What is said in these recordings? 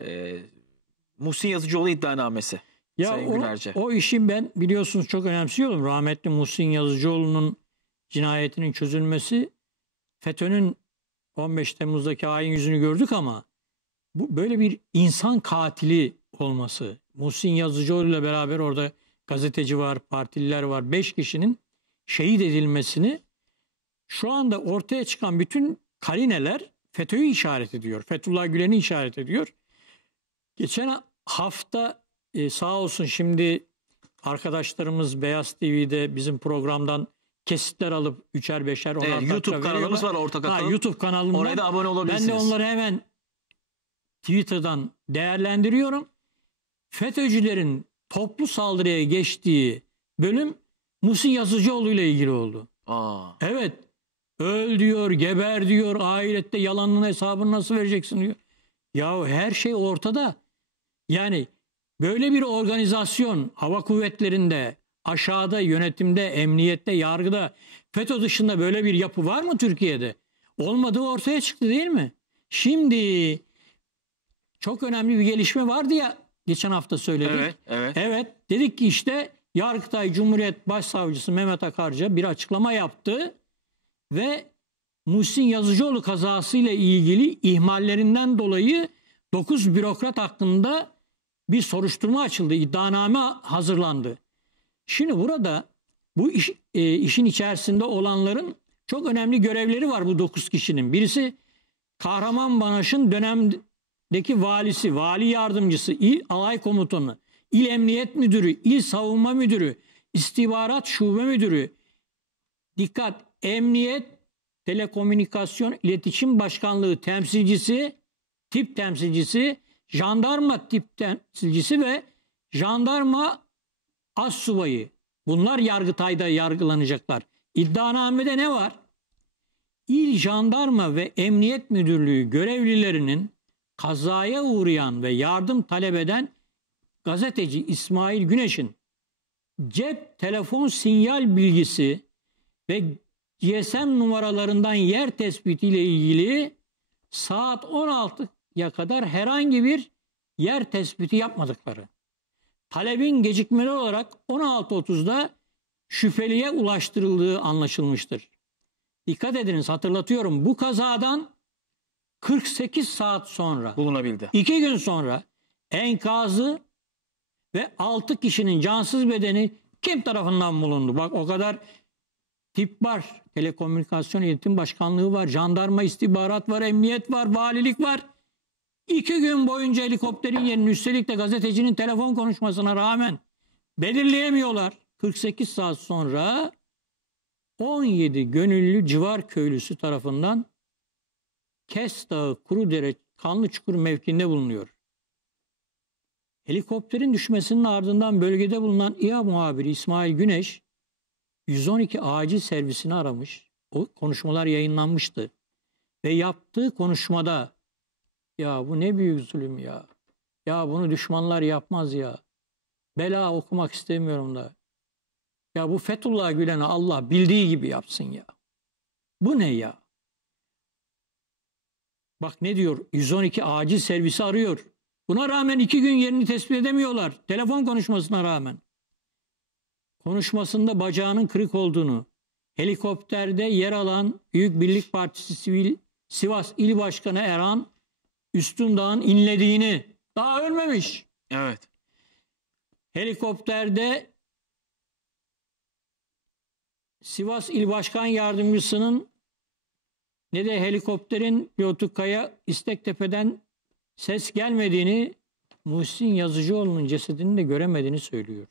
e, Muhsin Yazıcıoğlu iddianamesi. Ya Sayın o, Gülerce. o işin ben biliyorsunuz çok önemsiyorum. Rahmetli Muhsin Yazıcıoğlu'nun cinayetinin çözülmesi FETÖ'nün 15 Temmuz'daki hain yüzünü gördük ama bu böyle bir insan katili olması. Muhsin Yazıcıoğlu ile beraber orada gazeteci var, partililer var. 5 kişinin şehit edilmesini şu anda ortaya çıkan bütün karineler FETÖ'yü işaret ediyor. Fethullah Gülen'i işaret ediyor. Geçen hafta e, sağ olsun şimdi arkadaşlarımız Beyaz TV'de bizim programdan kesitler alıp üçer beşer onar Evet, YouTube kanalımız veriyorlar. var ortak Ha, akıl. YouTube kanalından. Oraya da abone ben olabilirsiniz. de onları hemen Twitter'dan değerlendiriyorum. FETÖ'cülerin toplu saldırıya geçtiği bölüm Muhsin Yazıcıoğlu ile ilgili oldu. Aa, Evet. Öl diyor, geber diyor, ahirette yalanın hesabını nasıl vereceksin diyor. Ya her şey ortada. Yani böyle bir organizasyon hava kuvvetlerinde, aşağıda yönetimde, emniyette, yargıda, FETÖ dışında böyle bir yapı var mı Türkiye'de? Olmadığı ortaya çıktı değil mi? Şimdi çok önemli bir gelişme vardı ya geçen hafta söyledik. evet, evet. Evet dedik ki işte Yargıtay Cumhuriyet Başsavcısı Mehmet Akarca bir açıklama yaptı ve Muhsin Yazıcıoğlu kazası ile ilgili ihmallerinden dolayı 9 bürokrat hakkında bir soruşturma açıldı. iddianame hazırlandı. Şimdi burada bu iş, e, işin içerisinde olanların çok önemli görevleri var bu 9 kişinin. Birisi Kahramanmaraş'ın dönemdeki valisi, vali yardımcısı, il alay komutanı, il emniyet müdürü, il savunma müdürü, istihbarat şube müdürü, dikkat emniyet, telekomünikasyon, iletişim başkanlığı temsilcisi, tip temsilcisi, jandarma tip temsilcisi ve jandarma as subayı. Bunlar Yargıtay'da yargılanacaklar. İddianamede ne var? İl Jandarma ve Emniyet Müdürlüğü görevlilerinin kazaya uğrayan ve yardım talep eden gazeteci İsmail Güneş'in cep telefon sinyal bilgisi ve GSM numaralarından yer tespitiyle ilgili saat 16'ya kadar herhangi bir yer tespiti yapmadıkları. Talebin gecikmeli olarak 16.30'da şüpheliye ulaştırıldığı anlaşılmıştır. Dikkat ediniz hatırlatıyorum bu kazadan 48 saat sonra Bulunabildi. İki gün sonra enkazı ve 6 kişinin cansız bedeni kim tarafından bulundu? Bak o kadar tip var. Telekomünikasyon İletişim Başkanlığı var. Jandarma istihbarat var. Emniyet var. Valilik var. İki gün boyunca helikopterin yerini üstelik de gazetecinin telefon konuşmasına rağmen belirleyemiyorlar. 48 saat sonra 17 gönüllü civar köylüsü tarafından Kes Dağı Kurudere Kanlıçukur mevkiinde bulunuyor. Helikopterin düşmesinin ardından bölgede bulunan İHA muhabiri İsmail Güneş 112 acil servisini aramış. O konuşmalar yayınlanmıştı. Ve yaptığı konuşmada ya bu ne büyük zulüm ya. Ya bunu düşmanlar yapmaz ya. Bela okumak istemiyorum da. Ya bu Fethullah Gülen'i Allah bildiği gibi yapsın ya. Bu ne ya? Bak ne diyor? 112 acil servisi arıyor. Buna rağmen iki gün yerini tespit edemiyorlar. Telefon konuşmasına rağmen. Konuşmasında bacağının kırık olduğunu, helikopterde yer alan Büyük Birlik Partisi Sivil Sivas İl Başkanı Erhan Üstündağ'ın inlediğini, daha ölmemiş. Evet. Helikopterde Sivas İl Başkan Yardımcısının ne de helikopterin pilotu Kaya İstektepe'den ses gelmediğini, Muhsin Yazıcıoğlu'nun cesedini de göremediğini söylüyor.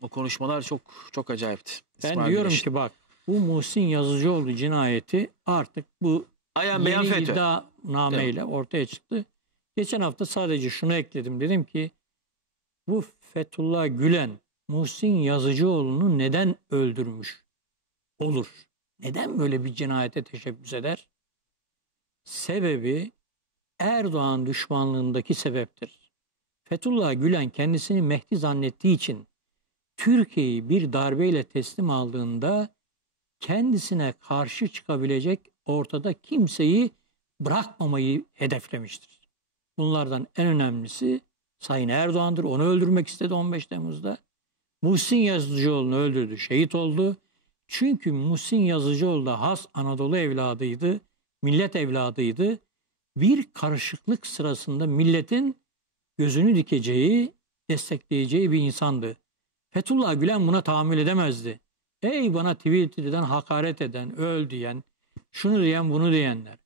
O konuşmalar çok çok acayipti. Ben İsmail diyorum Güneş. ki bak bu Muhsin Yazıcıoğlu cinayeti artık bu Ayan beyan yeni FETÖ. iddianameyle ortaya çıktı. Geçen hafta sadece şunu ekledim. Dedim ki bu Fethullah Gülen Muhsin Yazıcıoğlu'nu neden öldürmüş olur? Neden böyle bir cinayete teşebbüs eder? Sebebi Erdoğan düşmanlığındaki sebeptir. Fethullah Gülen kendisini Mehdi zannettiği için Türkiye'yi bir darbeyle teslim aldığında kendisine karşı çıkabilecek ortada kimseyi bırakmamayı hedeflemiştir. Bunlardan en önemlisi Sayın Erdoğan'dır. Onu öldürmek istedi 15 Temmuz'da. Muhsin Yazıcıoğlu'nu öldürdü, şehit oldu. Çünkü Muhsin Yazıcıoğlu da has Anadolu evladıydı, millet evladıydı. Bir karışıklık sırasında milletin gözünü dikeceği, destekleyeceği bir insandı. Fethullah Gülen buna tahammül edemezdi. Ey bana Twitter'dan hakaret eden, öl diyen, şunu diyen, bunu diyenler.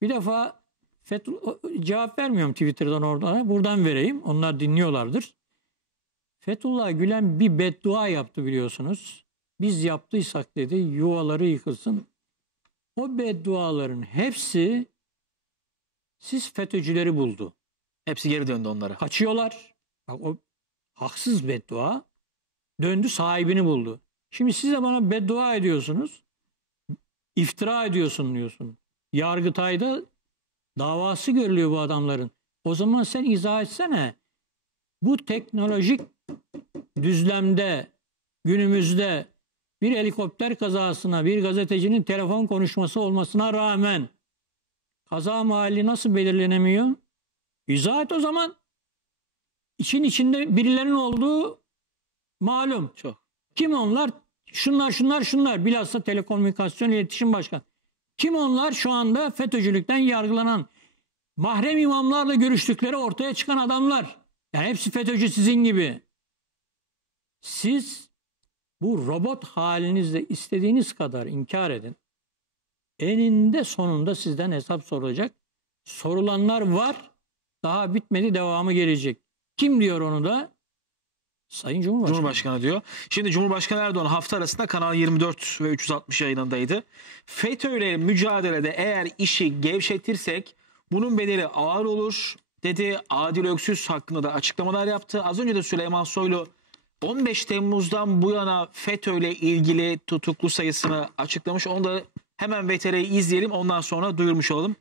Bir defa Fethullah, cevap vermiyorum Twitter'dan oradan. Buradan vereyim. Onlar dinliyorlardır. Fethullah Gülen bir beddua yaptı biliyorsunuz. Biz yaptıysak dedi yuvaları yıkılsın. O bedduaların hepsi siz FETÖ'cüleri buldu. Hepsi geri döndü onlara. Kaçıyorlar. Bak o haksız beddua. Döndü sahibini buldu. Şimdi siz de bana beddua ediyorsunuz. İftira ediyorsun diyorsun. Yargıtay'da davası görülüyor bu adamların. O zaman sen izah etsene. Bu teknolojik düzlemde günümüzde bir helikopter kazasına bir gazetecinin telefon konuşması olmasına rağmen kaza mahalli nasıl belirlenemiyor? İzah et o zaman. İçin içinde birilerinin olduğu malum. Çok. Kim onlar? Şunlar şunlar şunlar. Bilhassa Telekomünikasyon İletişim Başkanı. Kim onlar? Şu anda FETÖ'cülükten yargılanan mahrem imamlarla görüştükleri ortaya çıkan adamlar. Yani hepsi FETÖ'cü sizin gibi. Siz bu robot halinizle istediğiniz kadar inkar edin. Eninde sonunda sizden hesap sorulacak. Sorulanlar var. Daha bitmedi devamı gelecek. Kim diyor onu da? Sayın Cumhurbaşkanı. Cumhurbaşkanı diyor. Şimdi Cumhurbaşkanı Erdoğan hafta arasında Kanal 24 ve 360 yayınındaydı. FETÖ ile mücadelede eğer işi gevşetirsek bunun bedeli ağır olur dedi. Adil Öksüz hakkında da açıklamalar yaptı. Az önce de Süleyman Soylu 15 Temmuz'dan bu yana FETÖ ile ilgili tutuklu sayısını açıklamış. Onu da hemen VTR'yi izleyelim ondan sonra duyurmuş olalım.